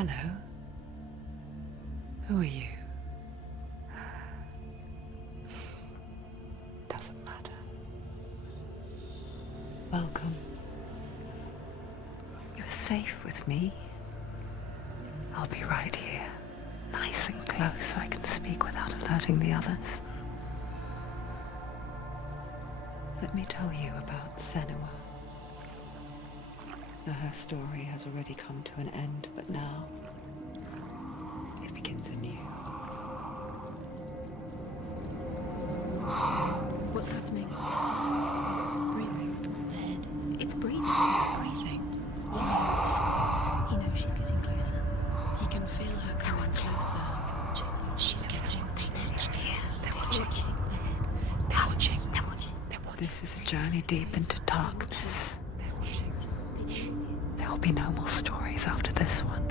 Hello. Who are you? Doesn't matter. Welcome. You're safe with me. I'll be right here, nice and close so I can speak without alerting the others. Let me tell you about Senua. Now, her story has already come to an end, but now it begins anew. What's happening? It's breathing. The head. It's breathing. It's breathing. He knows she's getting closer. He can feel her coming closer. She's getting closer. They're watching. The head. They're watching. They're watching. This is a journey deep into darkness. They're watching. There'll be no more stories after this one.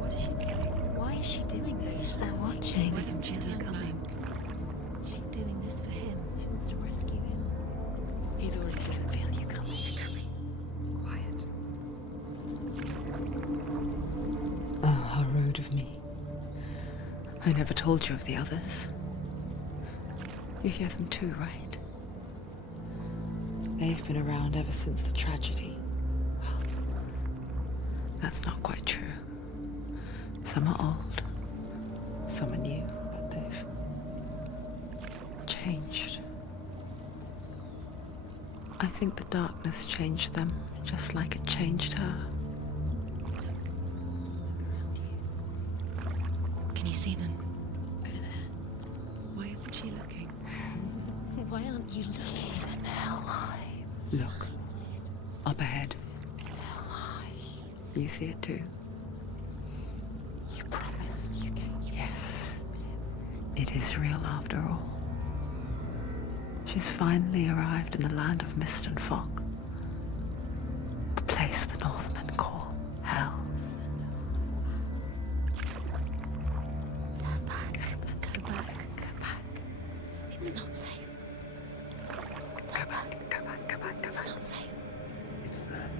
What is she doing? Why is she doing this? They're watching. Why doesn't she turn coming? She's doing this for him. She wants to rescue him. He's already dead. I feel you coming. Quiet. Oh, how rude of me. I never told you of the others. You hear them too, right? They've been around ever since the tragedy. Well, that's not quite true. Some are old, some are new, but they've changed. I think the darkness changed them, just like it changed her. Can you see them? Over there. Why isn't she looking? Why aren't you looking? It's in hell high. Look, up ahead. Hell high. You see it too? You promised you can. Yes. It is real after all. She's finally arrived in the land of mist and fog. The place the Northmen call hell. Turn back. Go back. Go back. It's not safe. Go back, go back, go back, go It's back. not safe. It's them.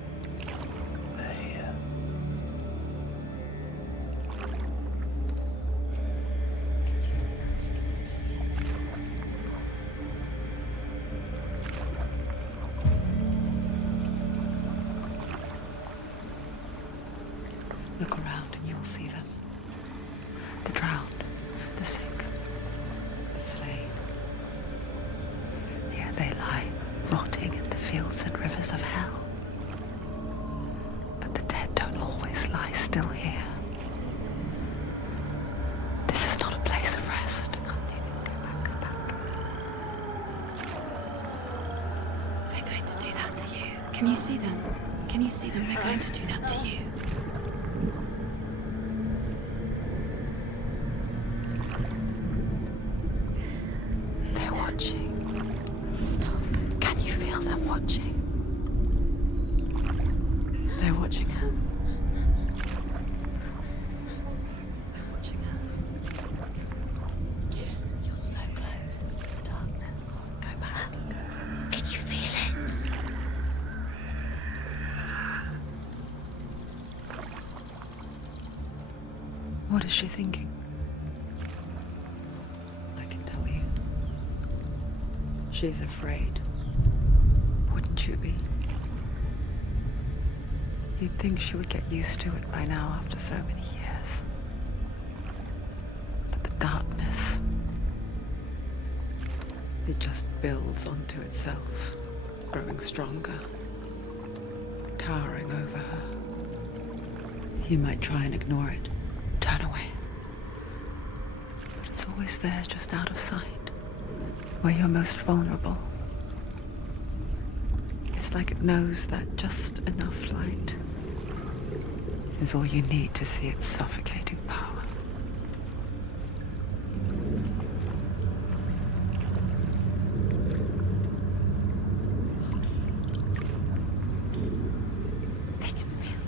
They're here. You see them? I can see you. Look around and you'll see them. The drowned, the sick, the slain. Here they lie, rotting in the fields and rivers of hell. But the dead don't always lie still here. You see them? This is not a place of rest. You can't do this. Go back. Go back. They're going to do that to you. Can you see them? Can you see them? They're going to do that to you. They're watching. Stop. Can you feel them watching? They're watching her. They're watching her. You're so close to the darkness. Go back. Can you feel it? What is she thinking? I can tell you. She's afraid. Wouldn't you be? You'd think she would get used to it by now after so many years. But the darkness, it just builds onto itself, growing stronger, towering over her. You might try and ignore it, turn away. But it's always there, just out of sight, where you're most vulnerable. It's like it knows that just enough light is all you need to see its suffocating power. They can feel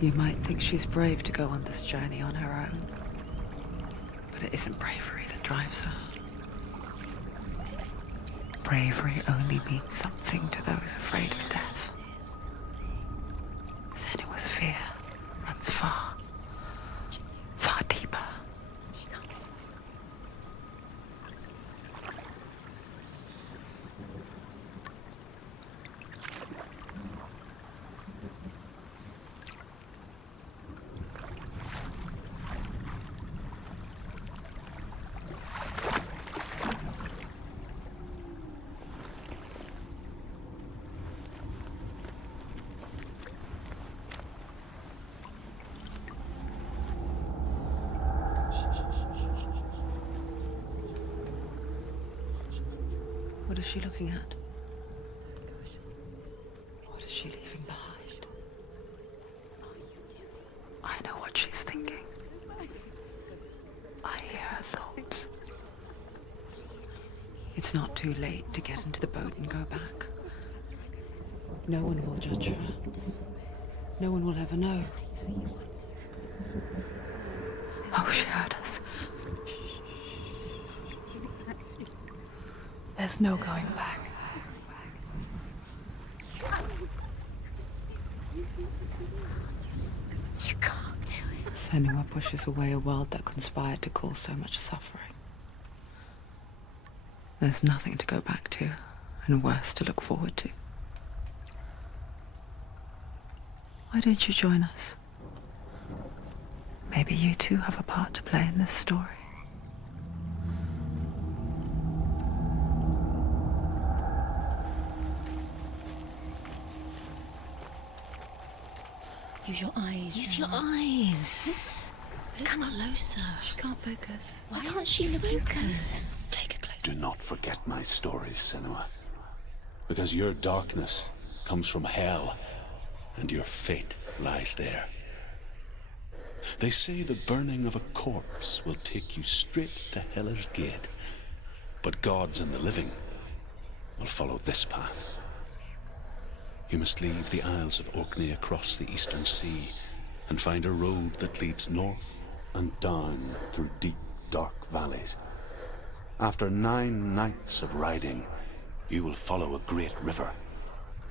you. You might think she's brave to go on this journey on her own, but it isn't bravery that drives her. bravery only means something to those afraid of death, Senua's fear runs far, far deeper. What is she looking at? What is she leaving behind? I know what she's thinking. I hear her thoughts. It's not too late to get into the boat and go back. No one will judge her. No one will ever know. Oh, she heard us. There's no going back. You can't do it. Senua pushes away a world that conspired to cause so much suffering. There's nothing to go back to, and worse to look forward to. Why don't you join us? Maybe you too have a part to play in this story. Use your eyes. Use your eyes. Come Closer. She can't focus. Why can't she focus? Take her closer. Do not forget my stories, Senua. Because your darkness comes from hell, and your fate lies there. They say the burning of a corpse will take you straight to Hela's gate, but gods and the living will follow this path. You must leave the Isles of Orkney across the eastern sea and find a road that leads north and down through deep, dark valleys. After 9 nights of riding, you will follow a great river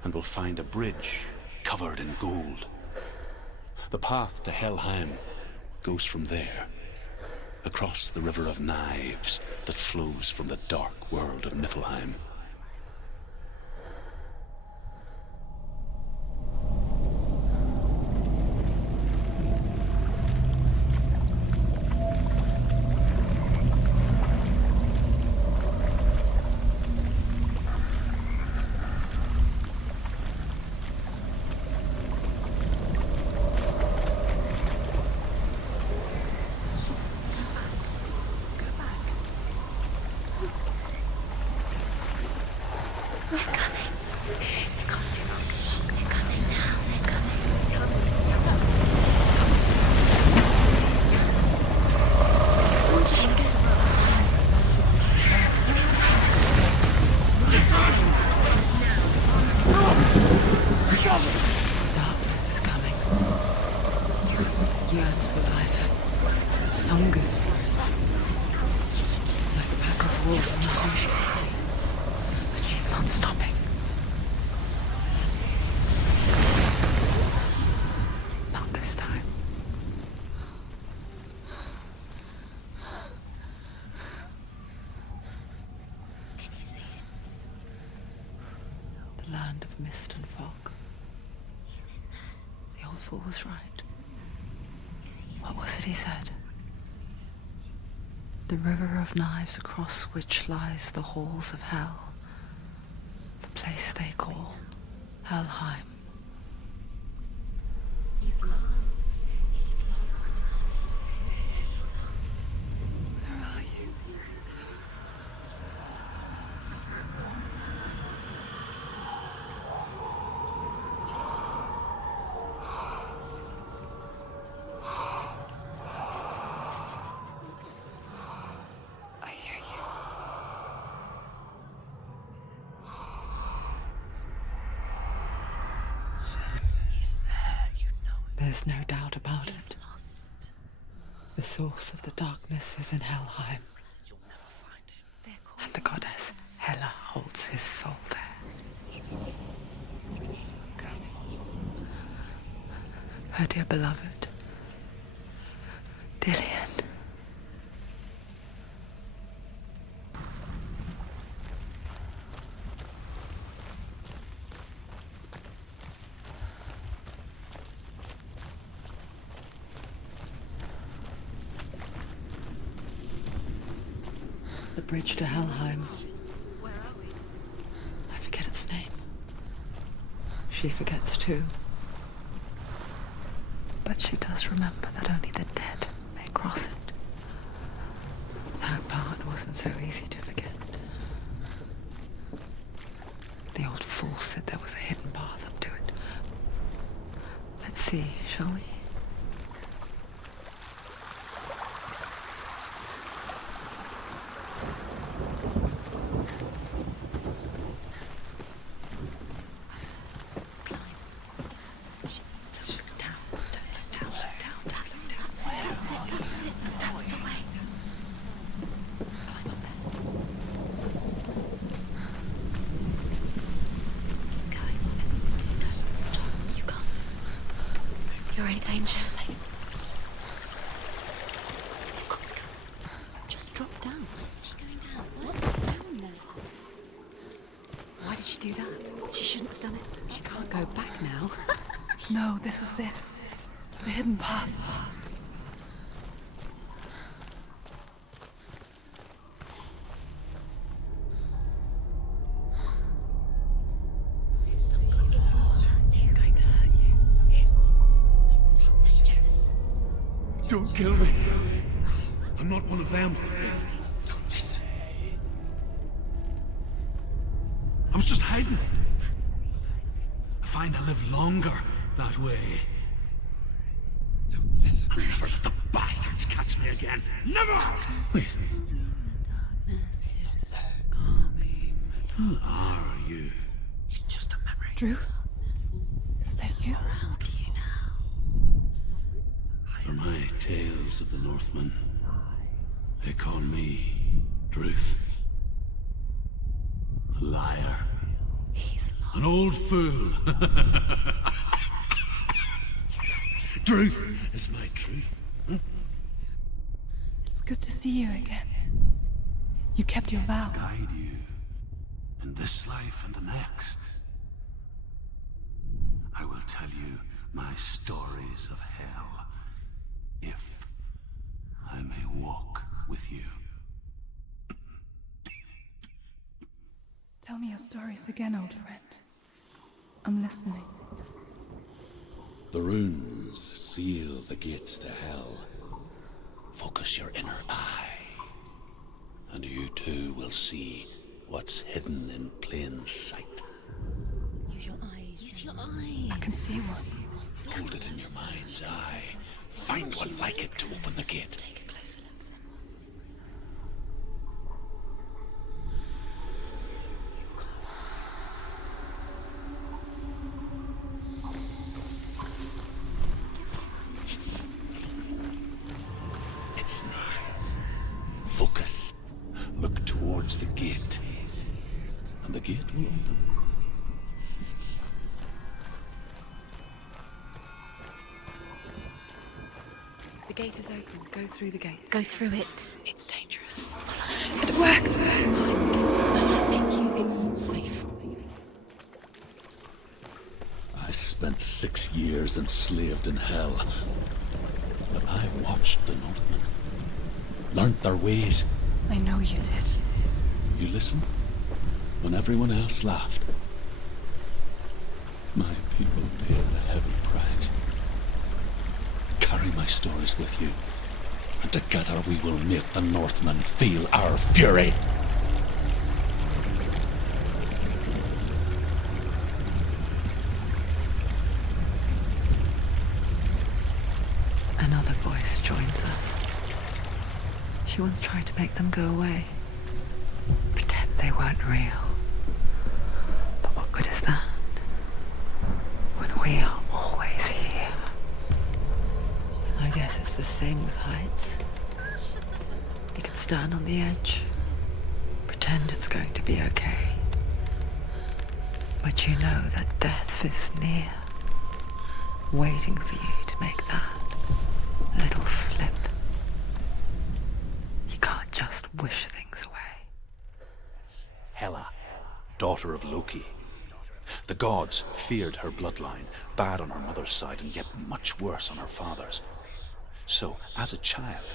and will find a bridge covered in gold. The path to Helheim goes from there, across the river of knives that flows from the dark world of Niflheim. Darkness is coming. Yearns for life. Hungers for it. Like a pack of wolves on a hunt. But she's not stopping. Not this time. Can you see it? The land of mist and fog. He's in there. The old fool was right. You see him? What was it he said? The river of knives across which lies the halls of hell. The place they call Helheim. He's lost. He's lost. Where are you? I hear you. He's there, you know it. There's no doubt about He's it. lost. The source of the darkness is in Helheim, They're called and the goddess Hela holds his soul there. Her dear beloved, Dillian. The bridge to Helheim. I forget its name. She forgets too. But she does remember that only the dead may cross it. That part wasn't so easy to forget. The old fool said there was a hidden path up to it. Let's see, shall we? That's the way. Climb up there. Keep going, whatever you do, don't stop. You can't. You're in danger. You've got to go. Just drop down. She's going down. What's down there? Why did she do that? She shouldn't have done it. She can't go back now. No, this is it. The hidden path. It's going to hurt you. It's dangerous. Don't kill me. I'm not one of them. Don't listen. I was just hiding. I find I live longer that way. Don't listen. I'll never let the bastards catch me again. Never! Wait. Who are you? It's just a memory. Druth? Is that you? Around you now. For my tales of the Northmen, they call me Druth. A liar. He's lost. An old fool. Truth is my truth. It's good to see you again. You kept your vow. Guide you in this life and the next. I will tell you my stories of hell, if I may walk with you. Tell me your stories again, old friend. I'm listening. The runes seal the gates to hell. Focus your inner eye, and you too will see what's hidden in plain sight. Use your eyes. Use your eyes. I can see one. Hold it in your mind's eye. Find one like it to open the gate. Take a closer look. It's near. Focus. Look towards the gate, and the gate will open. The gate is open. Go through the gate. Go through it. It's dangerous. It worked! It's behind the gate. No, thank you. It's not safe. I spent 6 years enslaved in hell, but I watched the Northmen, learnt their ways. I know you did. You listened when everyone else laughed. My people paid a heavy price. Carry my stories with you, and together we will make the Northmen feel our fury. Another voice joins us. She once tried to make them go away. Pretend they weren't real. But what good is that? When we are always here. I guess it's the same with heights. You can stand on the edge, pretend pretend it's going to be okay. But you know that death is near, waiting for you to make that little slip. You can't just wish things away. Hela, daughter of Loki. The gods feared her bloodline, bad on her mother's side and yet much worse on her father's. So, as a child,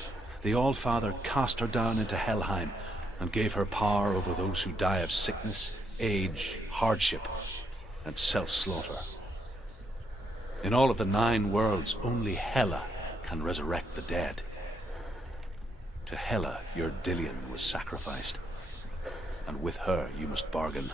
the All-Father cast her down into Helheim and gave her power over those who die of sickness, age, hardship, and self-slaughter. In all of the 9 worlds, only Hela can resurrect the dead. To Hela, your Dillion was sacrificed, and with her you must bargain.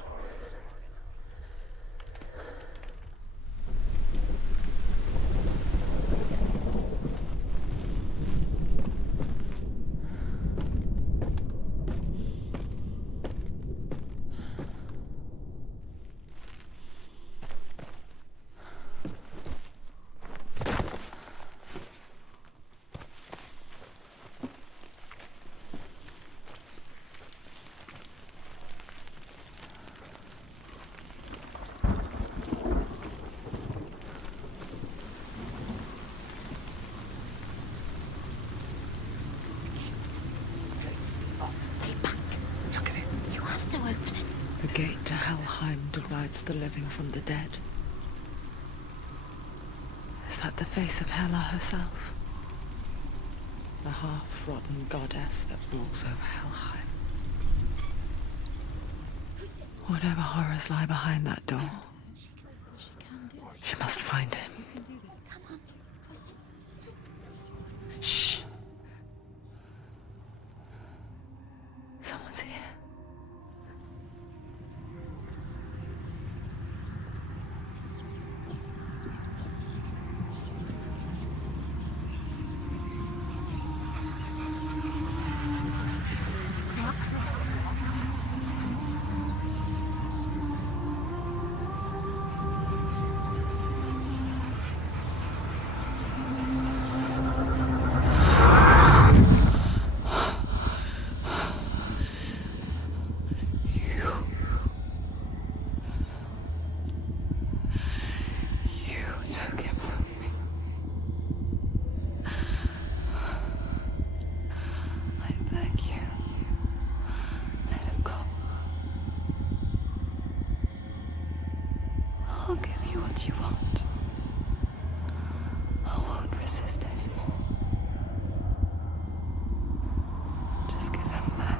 Stay back. Look at it. You have to open it. The gate to Helheim divides the living from the dead. Is that the face of Hela herself? The half-rotten goddess that rules over Helheim. Whatever horrors lie behind that door, she must find him. Shh. Someone's here. Took him from me. I beg you, let him go. I'll give you what you want. I won't resist anymore. Just give him back.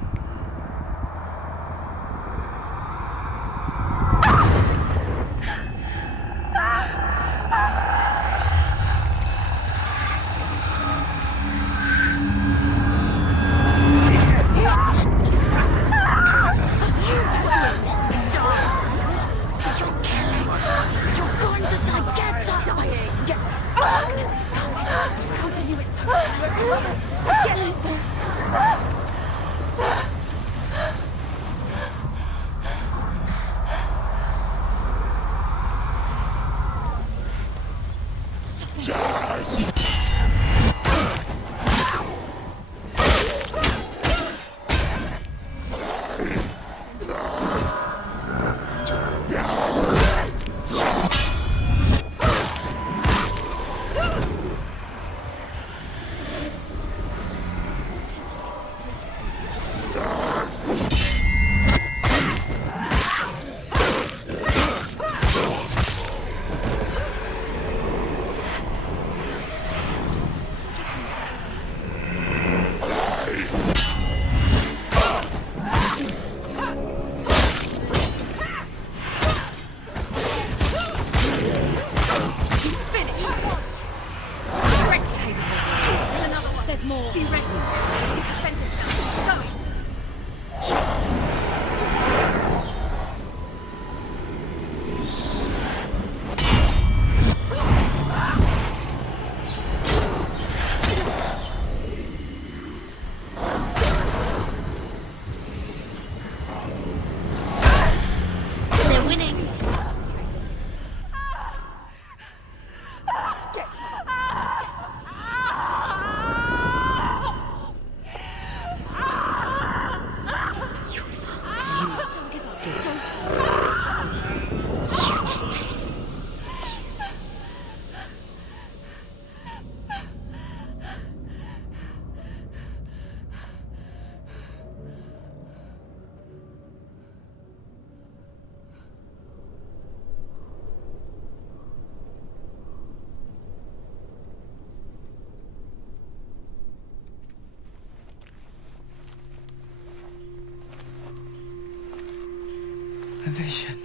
vision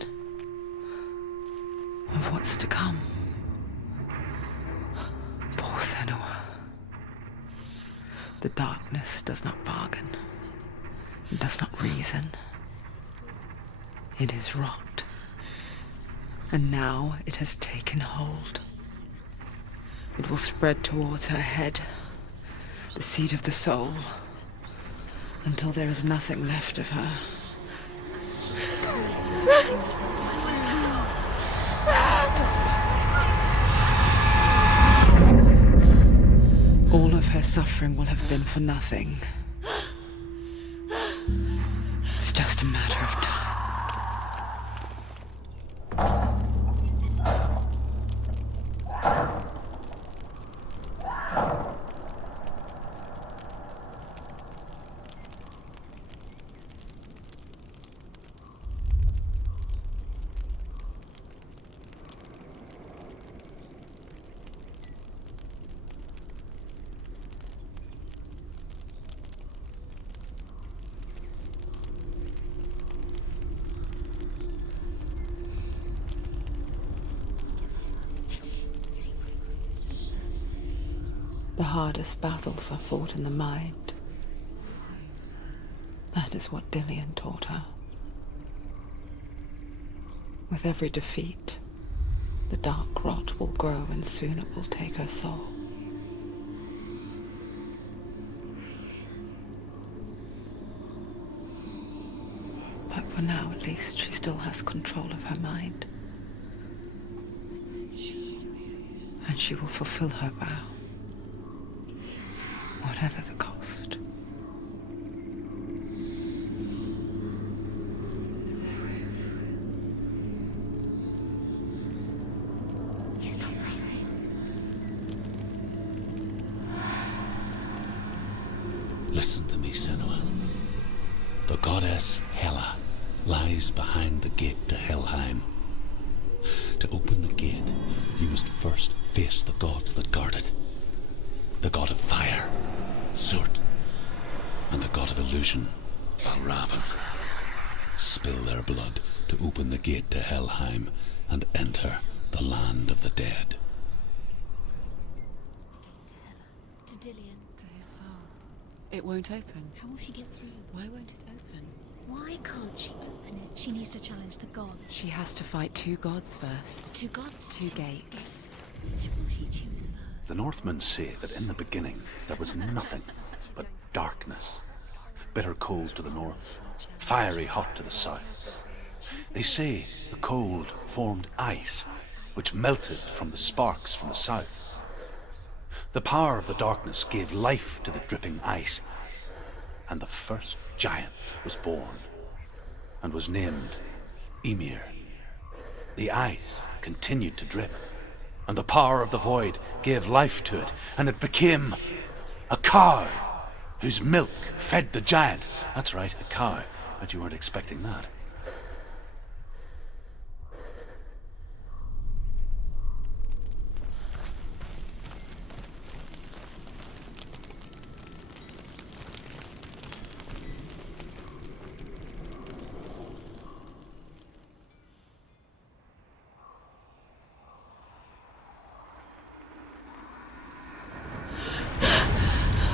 of what's to come. Poor Senua. The darkness does not bargain. It does not reason. It is rot. And now it has taken hold. It will spread towards her head, the seat of the soul, until there is nothing left of her. All of her suffering will have been for nothing. It's just a matter of time. The hardest battles are fought in the mind. That is what Dillian taught her. With every defeat, the dark rot will grow and soon it will take her soul. But for now, at least, she still has control of her mind. And she will fulfill her vow. Whatever the cost. He's not right. Listen to me, Senua. The goddess Hela lies behind the gate to Helheim. To open the gate, you must first face the gods that guard it. The god of fire, Surt, and the god of illusion, Valravan. Spill their blood to open the gate to Helheim and enter the land of the dead. To Dillian. To his soul. It won't open. How will she get through? Why won't it open? Why can't she open it? She needs to challenge the gods. She has to fight 2 gods first. 2 gods? 2 gates. Which will she choose first? The Northmen say that in the beginning there was nothing but darkness. Bitter cold to the north, fiery hot to the south. They say the cold formed ice, which melted from the sparks from the south. The power of the darkness gave life to the dripping ice, and the first giant was born, and was named Ymir. The ice continued to drip, and the power of the void gave life to it, and it became a cow whose milk fed the giant. That's right, a cow. Bet you weren't expecting that.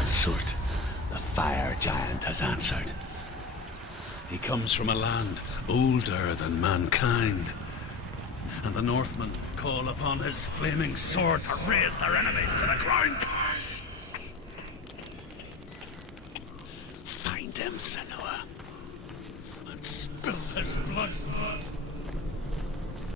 Surt, the fire giant, has answered. He comes from a land older than mankind, and the Northmen call upon his flaming sword to raise their enemies to the ground. Find him, Senua.